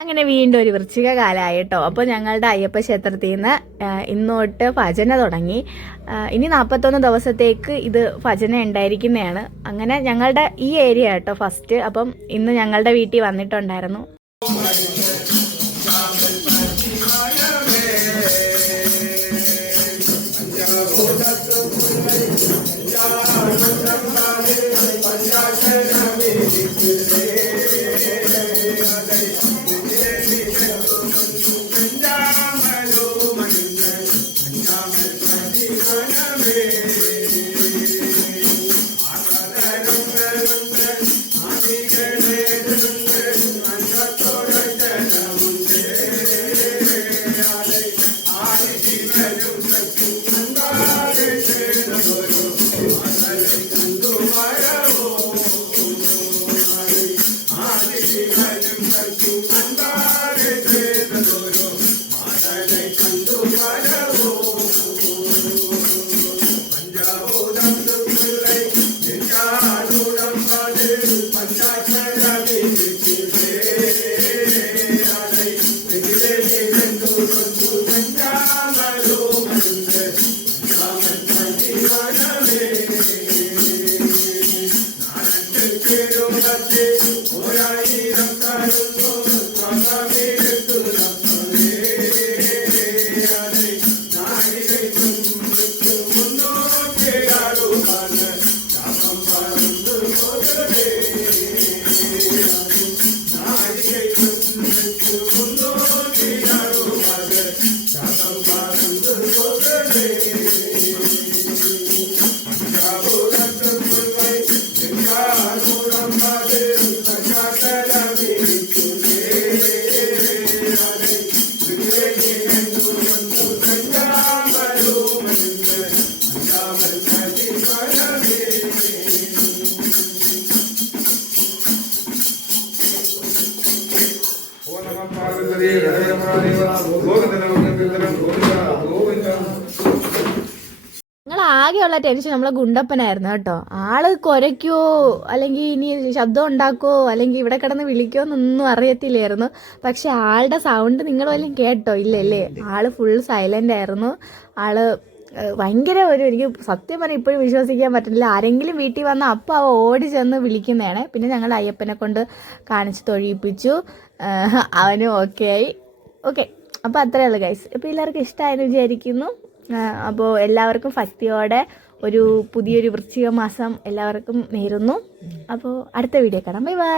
അങ്ങനെ വീണ്ടും ഒരു വൃശ്ചിക കാലമായി കേട്ടോ. അപ്പോൾ ഞങ്ങളുടെ അയ്യപ്പ ക്ഷേത്രത്തിൽ നിന്ന് ഇന്നോട്ട് ഭജന തുടങ്ങി. ഇനി 41 ദിവസത്തേക്ക് ഇത് ഭജന ഉണ്ടായിരിക്കുന്നതാണ്. അങ്ങനെ ഞങ്ങളുടെ ഈ ഏരിയ കേട്ടോ ഫസ്റ്റ്. അപ്പം ഇന്ന് ഞങ്ങളുടെ വീട്ടിൽ വന്നിട്ടുണ്ടായിരുന്നു. ആകെയുള്ള ടെൻഷൻ നമ്മളെ ഗുണ്ടപ്പനായിരുന്നു കേട്ടോ. ആള് കുരയ്ക്കോ അല്ലെങ്കിൽ ഇനി ശബ്ദം ഉണ്ടാക്കോ അല്ലെങ്കിൽ ഇവിടെ കിടന്ന് വിളിക്കോ എന്നൊന്നും അറിയത്തില്ലായിരുന്നു. പക്ഷെ ആളുടെ സൗണ്ട് നിങ്ങൾ വല്ലതും കേട്ടോ? ഇല്ലല്ലേ, ആള് ഫുൾ സൈലന്റ് ആയിരുന്നു. ആള് ഭയങ്കര എനിക്ക് സത്യം പറഞ്ഞാൽ ഇപ്പോഴും വിശ്വസിക്കാൻ പറ്റുന്നില്ല. ആരെങ്കിലും വീട്ടിൽ വന്നാൽ അപ്പം ഓടി ചെന്ന് വിളിക്കുന്നതാണ്. പിന്നെ ഞങ്ങൾ അയ്യപ്പനെ കൊണ്ട് കാണിച്ച് തൊഴിയിപ്പിച്ചു. അവനും ഓക്കെ ആയി. ഓക്കെ, അപ്പോൾ അത്രയേ ഉള്ളൂ ഗൈസ്. അപ്പോൾ എല്ലാവർക്കും ഇഷ്ടമായെന്ന് വിചാരിക്കുന്നു. അപ്പോൾ എല്ലാവർക്കും ഭക്തിയോടെ പുതിയൊരു വൃശ്ചിക മാസം എല്ലാവർക്കും നേരുന്നു. അപ്പോൾ അടുത്ത വീഡിയോ കാണാം. Bye bye.